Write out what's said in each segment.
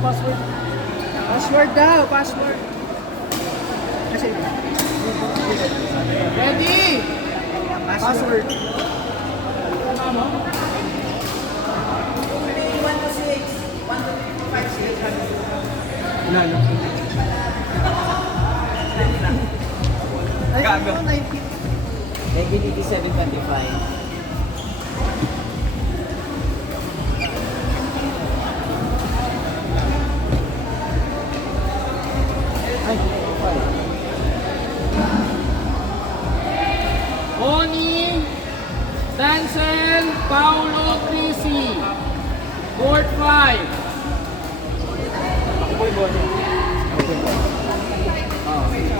password. Password daw, password. Kasi Ready? password. Nalo. Ay, Gago. 1987-25. Oni, Dansen, Paulo, Crisi. Court 5.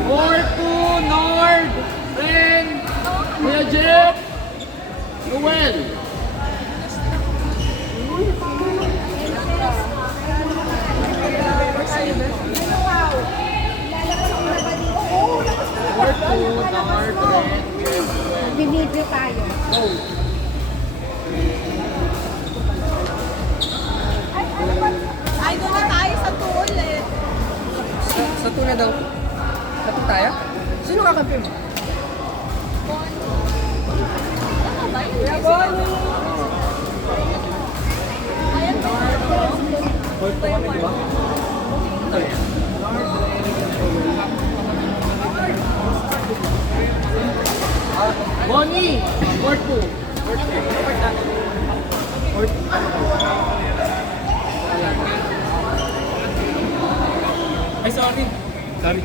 Court 2, Nord, Ren, Kuya Jeff, Noel. Court 2, Nord, Ren, Kuya Noel. Binidyo tayo. Go. Ay, doon na tayo sa tool eh. Sa tuna daw. Sa tuna tayo? Sino kakampi mo? Ano ba yun? Ayan ba? Hold po kami, di ba? Bonnie, Court 2. Ay, sorry. Sorry.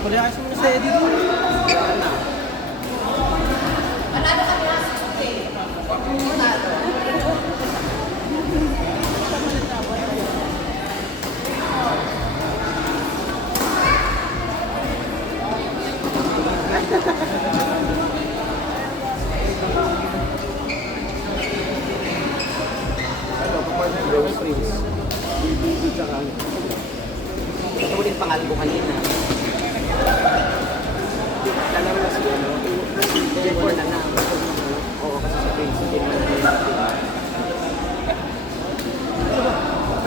Pagkakasya mo na sa Eddie doon. Ito ulit pangalan ko kanina. Lalaro na siya, no? Therefore na na. Oo, kasi sa Prince, hindi naman na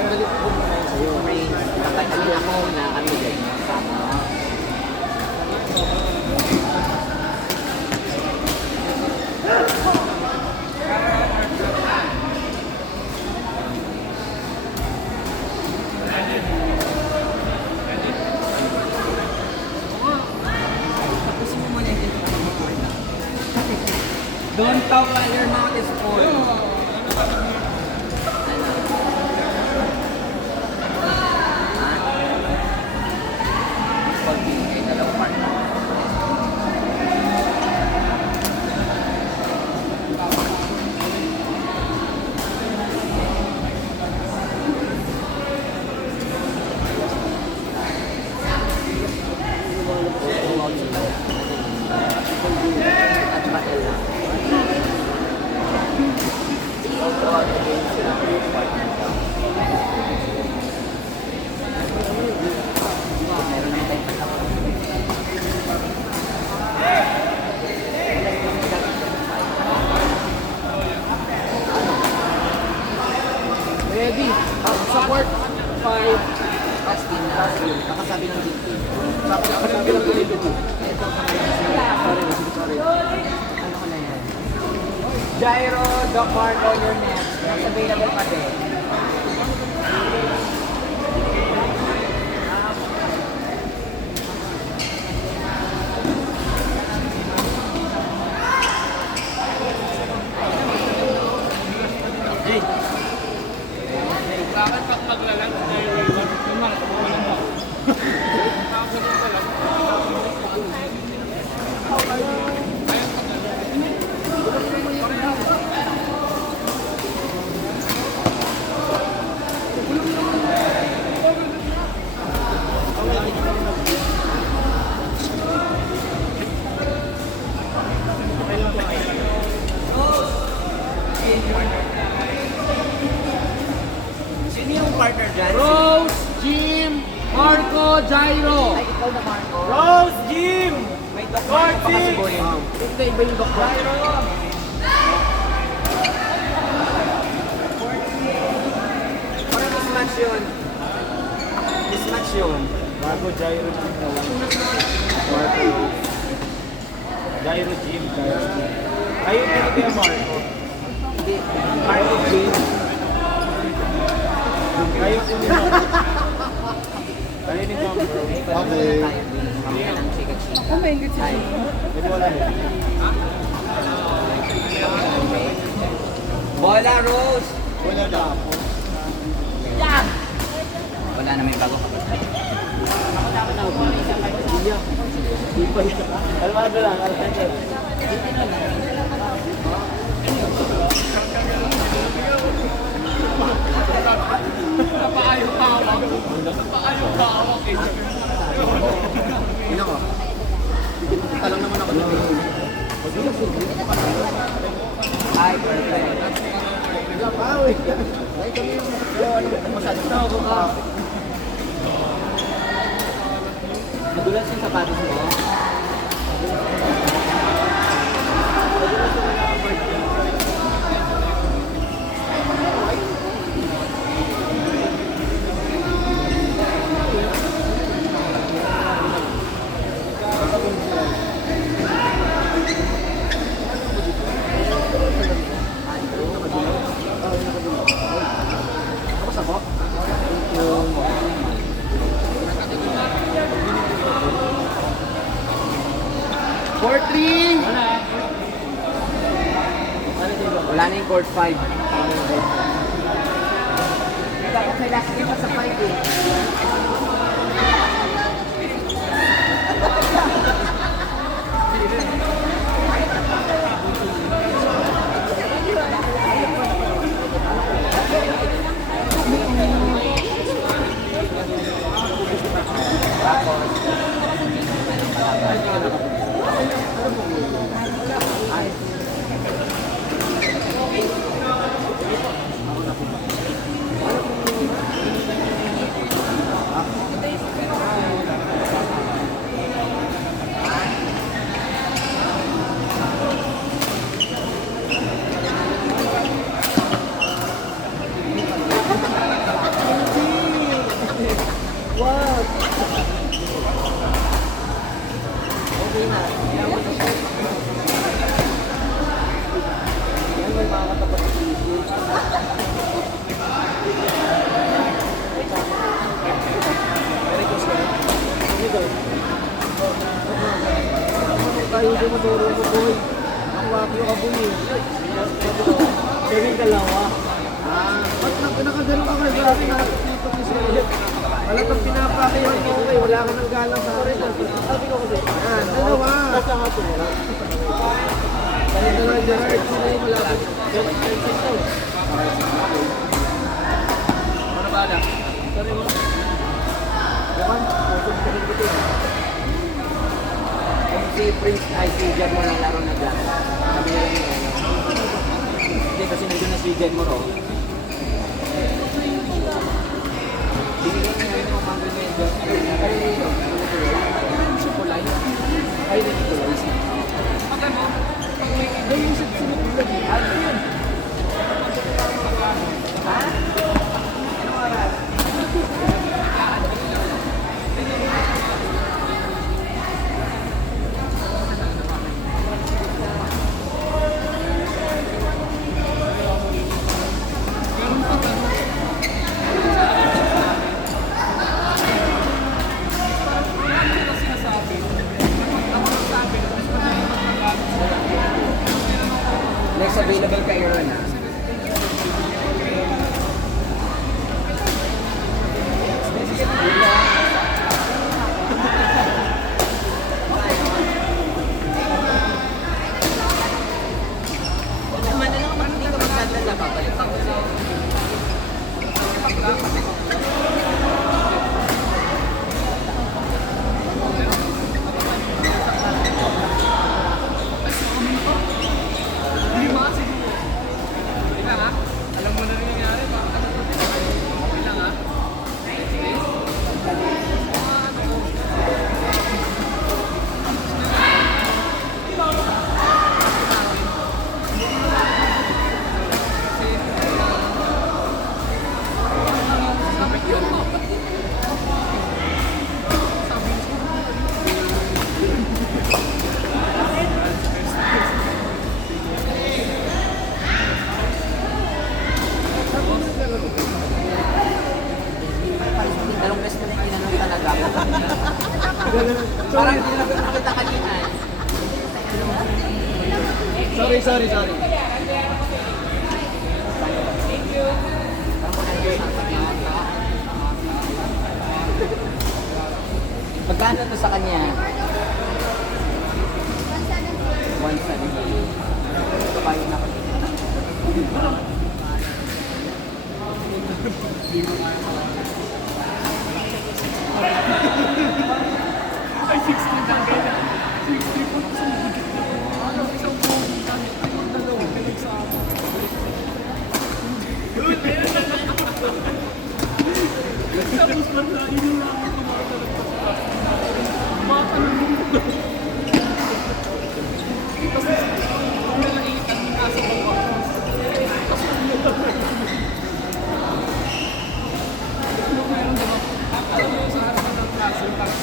balik ko muna yun sa'yo. Prince, nakatagal ako na ano din. Tama. Don't talk while your mouth is full. Pagbigay na lang partner. At saka Ella. Meron naman tayong pagkakataon. Ready? Sa Court 5. Askin na, kakasabi ng DP. Sabi ng ganito. Ito, sorry. Ano ko na yan? Gyro, the mark on your net. That's available pa din. Bakit pag maglalang tayo iwan? Naman, wala na. Ako na pala. Ayun, Rose, Jim! May doktor pa kasi po yun. Hindi, iba yung doktor. Parang mismatch yun. Mismatch yun. Bago gyro gym na lang. Gyro gym. Ayun na kaya Marco. Hindi. Marco Jim. Ayun ko nila. Ayun ni Ma'am bro. Okay. Mamaya ng chika-chika. Ako may ingit siya. May bola rin. Bola, Rose! Wala na. Wala na may bago kapatid. Kalmado lang, kalmado. Napaayo hawak. Napaayo hawak eh. Yun ako. Talang naman ako dito. Ay, perfect. Ay, kami yung masyadong tao ka. Madulas yung sapatos mo. Tapos ako? 4-3! Wala na yung court 5. Dapat may last game pa sa 5 eh. Tayo din maturo ko boy. Ang wapyo ka boy. Kami dalawa. Ba't nakaganon ka kaya sa akin dito kasi halatang pinapakiyan mo okay, wala ka ng galang sa akin. Sabi ko kasi, dalawa. Basta nga tumula. Dalawa Gerard, sino yung malapit? Ano ba na? Sorry mo. Bukan, pusog ka rin dito. Kung si Prince ay si Jen mo ng laro na dyan. Sabi nila niya. Hindi kasi nandun na si Jen mo ro. Binigyan niya rin ng mga medyo. Ay, si Kulay. Ay, si Kulay. Ay, yung sunod lagi. Ano yun? Ha? Anong oras? Next available kay Aaron ha. Naman na lang hindi ka magdadala babalik ako. kita kanina. Sorry. Magkano to sa kanya? 170. Ito kayo na Ay, 60 lang kaya. 60 po sa mga ano, isang buong kami. Ayun, dalawa. Pinagsabi. Tapos man na, yun lang ako matanong mo. Kasi, kung nalaitan yung kaso ng mga. Tapos, meron diba? Alam mo sa harapan ng kaso, tapos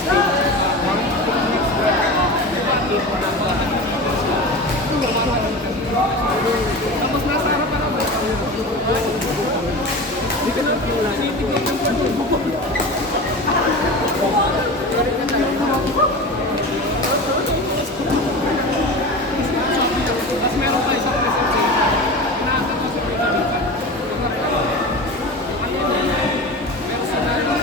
tapos nasa harapan ako. Hindi ka na tinitignan ng pagod mo. Tapos meron pa isang presentation. Nakakita ko sa pinalitan. Personal.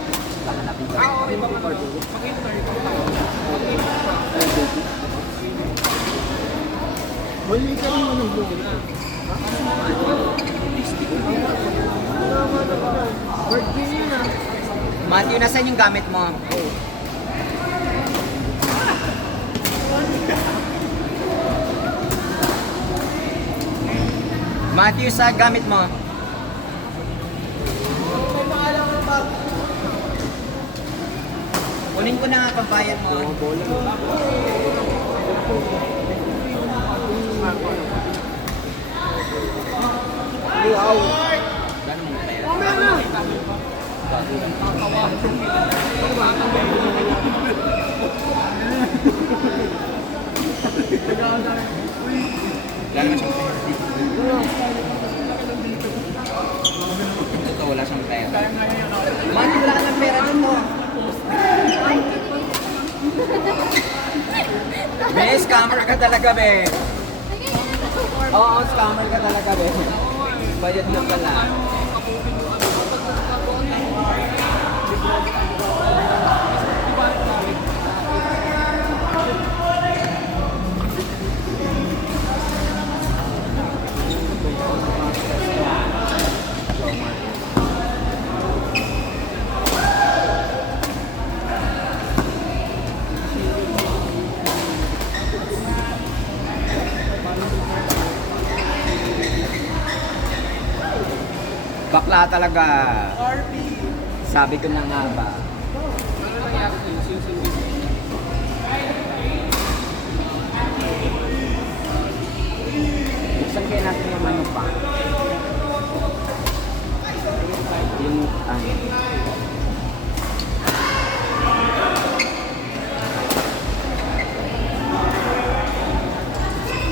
Okay ba mga pag-intern ko pa? Mali ka rin ano mo. Birthday niya na. Matthew, nasan yung gamit mo? Matthew, sa gamit mo? Kunin ko na nga pambayad mo. Wow. Gano'n mo kaya? Mamaya na. Wala naman siyang pera. Ito, wala siyang pera. Mati, wala ka ng pera dito. Be, scammer ka talaga, be. Oo, scammer ka talaga, be. Budget mo pala. Bakla talaga. Sabi ko na nga ba. Buksan kaya natin yung ano pa. Yung ano.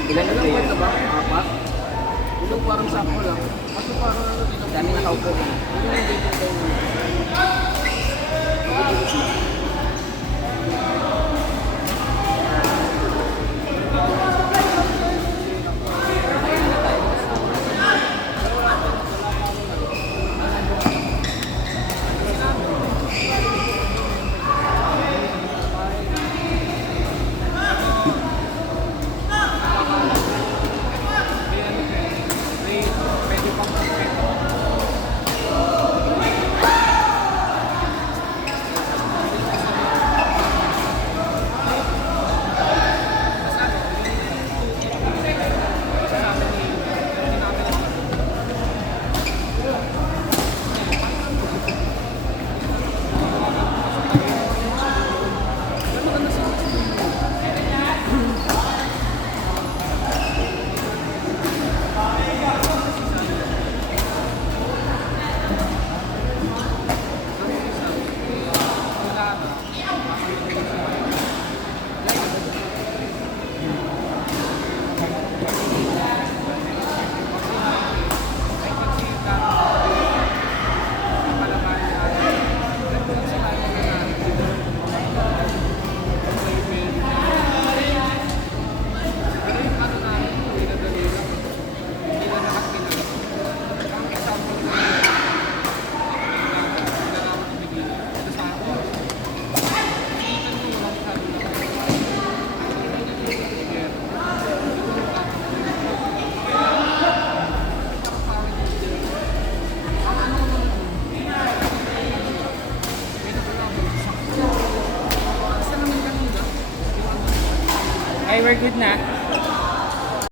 Ilan na Ilang kayo? kwenta ba? Apat? Ilang parang sakto lang. Ako parang ano din. Dami nakaupo. Ano yung dito?